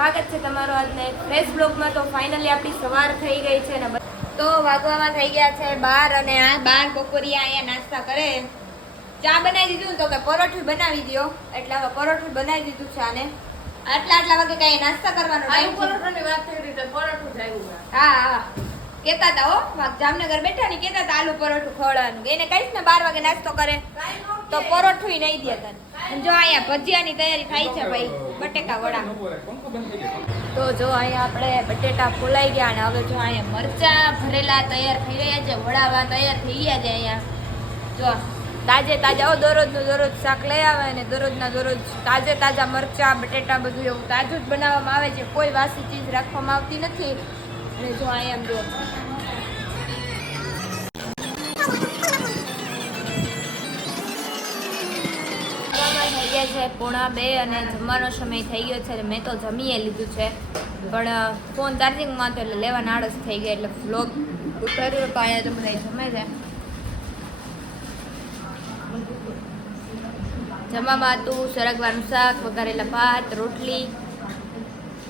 સ્વાગત છે તમારો આજના એક ફ્રેશ બ્લોગમાં। તો ફાઇનલી આપણી સવાર થઈ ગઈ છે ને તો વાગવામાં થઈ ગયા છે 12 અને આ 12 બપોરિયા અહીંયા નાસ્તા કરે। ચા બનાવી દીધું તો કે પરોઠું બનાવી દો, એટલે હવે પરોઠું બનાવી દીધું છે આને। આટલા વાગે કઈ નાસ્તા કરવાનો ટાઈમ પરોઠાની વાત થઈ રહી છે, પરોઠું જ આવ્યું। હા કેતા હતા હો જામનગર બેઠા ને કેતા હતા આલુ પરોઠું ખવડાવવાનું, એને કહીશ ને 12 વાગે નાસ્તો કરે તો પરોઠું નહીં દે તને। જો અહીંયા ભજીયાની તૈયારી થાય છે ભાઈ, બટેકા વડા। તો જો અહીંયા આપણે બટેટા ફોલાઈ ગયા અને હવે જો અહીંયા મરચા ભરેલા તૈયાર થઈ રહ્યા છે, વડાવા તૈયાર થઈ ગયા છે। અહીંયા જો તાજે તાજા દરરોજ શાક લઈ આવે અને દરરોજ તાજે તાજા મરચા બટેટા બધું એવું તાજું જ બનાવવામાં આવે છે, કોઈ વાસી ચીજ રાખવામાં આવતી નથી। અને જો અહીંયા જો થઈ ગયા છે 1:30 અને જમવાનો સમય થઈ ગયો છે। મેં તો જમીએ લીધું છે, પણ ફોન ચાર્જિંગમાં તો એટલે લેવાના આળસ થઈ ગયા, એટલે વ્લોગ ઉતાર્યો તો અહીંયા તો બધા જમે છે। જમવામાં હતું સરગવાનું શાક, વઘારેલા ભાત, રોટલી,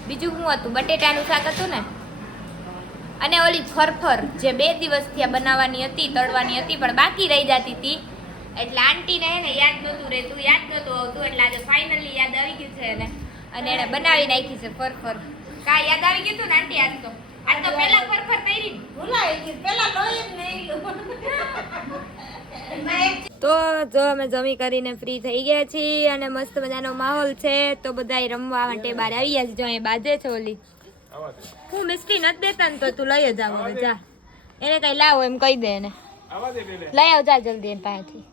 બીજું શું હતું બટેટાનું શાક હતું ને, અને ઓલી ફરફર જે 2 દિવસથી બનાવવાની હતી, તળવાની હતી પણ બાકી રહી જતી હતી, એટલે આંટીને હે ને યાદ નહોતું રહેતું, યાદ નહોતું આવતું, એટલે આજે ફાઇનલી યાદ આવી ગયું છે એને, અને એને બનાવી નાખી છે ફરફર। કા યાદ આવી ગયું હતું ને આંટી? આજ તો પહેલા ફરફર કરી ભૂલાઈ ગઈ, પહેલા લોહી જ નહીં। તો જો અમે જમી કરીને ફ્રી થઈ ગયા છીએ અને મસ્ત મજાનો માહોલ છે, તો બધાય રમવા માટે બહાર આવી ગયા છે। જો અહીં બાજે છે ઓલી, હું મિસ્ટી નથી દેતા ને તો તું લઈ જ આવ, હવે જા એને કઈ લાવો એમ કહી દે એને, લઈ આવ જા જલ્દી એની પાસેથી।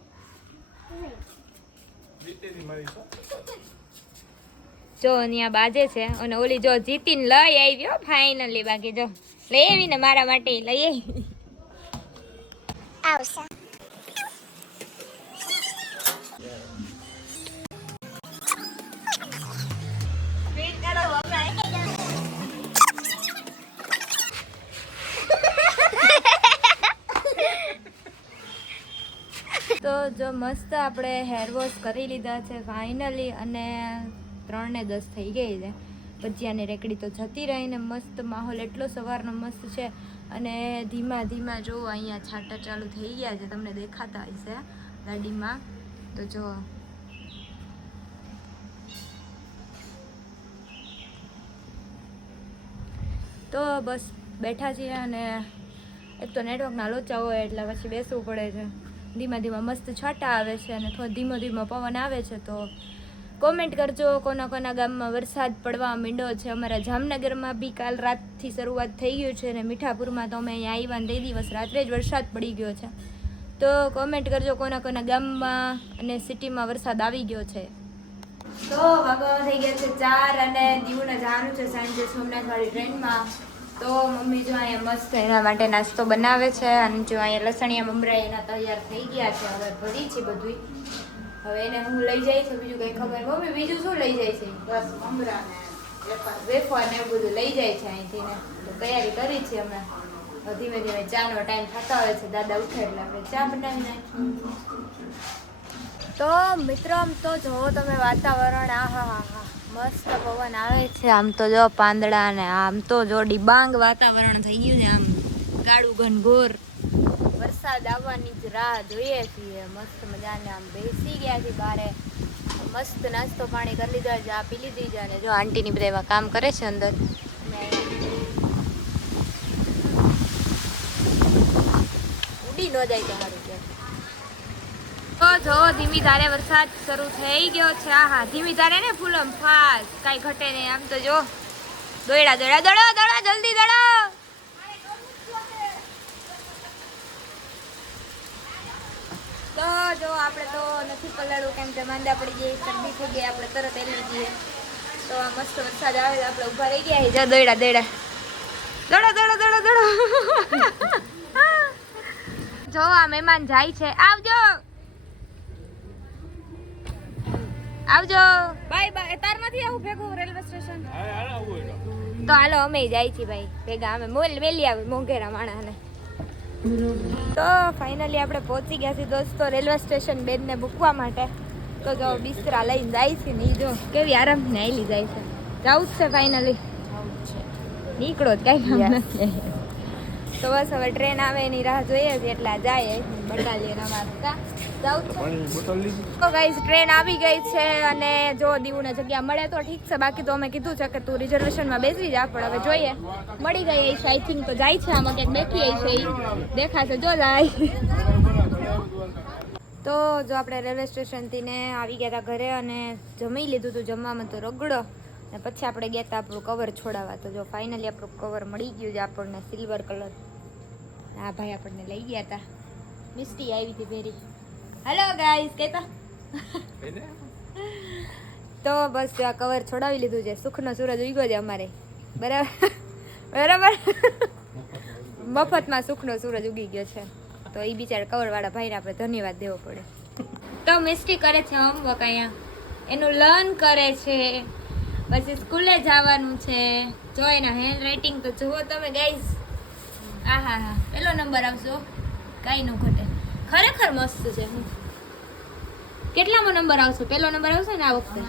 જો અહીંયા બાજે છે અને ઓલી જો જીતીને લઈ આવી ફાઇનલી, બાકી જો લઈ આવી ને મારા માટે લઈ આવી આવશે। તો જો મસ્ત આપણે હેર વોશ કરી લીધા છે ફાઇનલી, અને 3:10 થઈ ગઈ છે। ભજીયાની રેકડી તો જતી રહીને મસ્ત માહોલ એટલો સવારનો મસ્ત છે, અને ધીમા જો અહીંયા છાંટા ચાલુ થઈ ગયા છે, તમને દેખાતા હશે ગાડીમાં। તો જો તો બસ બેઠા છીએ, અને એક તો નેટવર્કના લોચા હોય એટલે પછી બેસવું પડે છે। ધીમા મસ્ત છાંટા આવે છે અને થોડો ધીમો પવન આવે છે। તો કોમેન્ટ કરજો કોના ગામમાં વરસાદ પડવા માંડ્યો છે। અમારા જામનગરમાં બી કાલ રાતથી શરૂઆત થઈ ગયું છે, અને મીઠાપુરમાં તો અમે અહીંયા આવ્યા ને 2 દિવસ રાત્રે જ વરસાદ પડી ગયો છે। તો કોમેન્ટ કરજો કોના ગામમાં અને સિટીમાં વરસાદ આવી ગયો છે। તો વાગવા થઈ ગયા છે 4 અને દીવુને જવાનું છે સાંજે સોમનાથવાળી ટ્રેનમાં। તો મમ્મી જો અહીંયા મસ્ત એના માટે નાસ્તો બનાવે છે, અને જો અહીંયા લસણિયા મમરા એના તૈયાર થઈ ગયા છે, હવે ભરી છે બધું। હવે એને હું લઈ જાય છે બીજું કઈ ખબર, મમ્મી બીજું શું લઈ જાય છે? બસ મમરા ને વેફર ને એવું બધું લઈ જાય છે અહીંથી ને। તો તૈયારી કરી છે અમે, ધીમે ચાનો ટાઈમ થતો હોય છે, દાદા ઉઠે એટલે આપણે ચા બનાવી નાખીએ। તો મિત્રો આમ તો જો તમે વાતાવરણ, આહા મસ્ત પવન આવે છે, આમ તો જો પાંદડા ને આમ તો જો ડિબાંગ વાતાવરણ થઈ ગયું છે, આમ ગાડું ઘનઘોર વરસાદ આવવાની જ રાહ જોઈએ છીએ। મસ્ત મજાને આમ બેસી ગયા છે બારે, મસ્ત નાસ્તો પાણી કરી લીધા, ચા પી લીધી છે, અને જો આંટીની બધા એવા કામ કરે છે અંદર, ઉડી ન જાય તો સારું છે। તો જો ધીમી ધારે વરસાદ શરૂ થઈ ગયો છે। હા ધીમી ધારે ને ફૂલમ ફાસ્ટ કાંઈ ઘટે નહીં, આમ તો જો દોડા જલ્દી દોડો। તો જો આપણે તો નથી પલાળવું કેમ કે માંદા પડી ગઈ, શરદી થઈ ગઈ, આપણે તરત એલી જઈએ। તો આ મસ્ત વરસાદ આવે આપણે ઊભા રહી ગયા, જો દોડા જો આ મહેમાન જાય છે, આવજો બાય। તાર નથી આવું ભેગું રેલવે સ્ટેશન? તો હાલો અમે જાય છીએ ભાઈ ભેગા, અમે વેલી આવી મોંઘેરા માણાને। તો ફાઇનલી આપણે પહોંચી ગયા છીએ દોસ્તો રેલવે સ્ટેશન બેનને મૂકવા માટે। તો જો બિસ્તરા લઈને જાય છે ને, જો કેવી આરામથી આવેલી જાય છે। જાવું જ છે ફાઇનલી. નીકળો જ કાંઈ કામ નથી. તો બસ હવે ટ્રેન આવે એની રાહ જોઈએ છે એટલે જાય બટાલિયન અમારું કા જાઉં તો ગાઈઝ ટ્રેન આવી ગઈ છે અને જો દીવુને જગ્યા મળે તો ઠીક છે, બાકી તો અમે કીધું છે કે તું રિઝર્વેશનમાં બેસી જા, પણ હવે જોઈએ મળી ગઈ છે. આઈ થિંક તો જાય છે આમાં ક્યાંક બેઠી છે એ દેખાશે જો જાય. તો જો આપણે રેલવે સ્ટેશનથી ને આવી ગયા હતા ઘરે અને જમી લીધું હતું. જમવામાં તો રગડો અને પછી આપણે ગયા હતા આપણું કવર છોડાવવા. તો જો ફાઇનલી આપણું કવર મળી ગયું છે આપણને સિલ્વર કલર. આ ભાઈ આપણને લઈ ગયા હતા. મિસ્ટી આવી હતી ભેરી. હેલો ગાઈસ કહેતા તો બસ આ કવર છોડાવી લીધું છે. સુખનો સૂરજ ઉગ્યો છે અમારે બરાબર બરાબર. મફતમાં સુખનો સૂરજ ઉગી ગયો છે. તો એ બિચારા કવરવાળા ભાઈને આપણે ધન્યવાદ દેવો પડે. તો મિસ્ટી કરે છે હોમવર્ક અહીંયા, એનું લર્ન કરે છે, પછી સ્કૂલે જવાનું છે. જો એના હેન્ડ રાઇટિંગ તો જુઓ તમે ગાઈઝ. હા હા હા પેલો નંબર આવશો કાંઈ ન ઘટે. ખરેખર મસ્ત છે. કેટલામો નંબર આવશે? પેલો નંબર આવશે ને આ વખતે?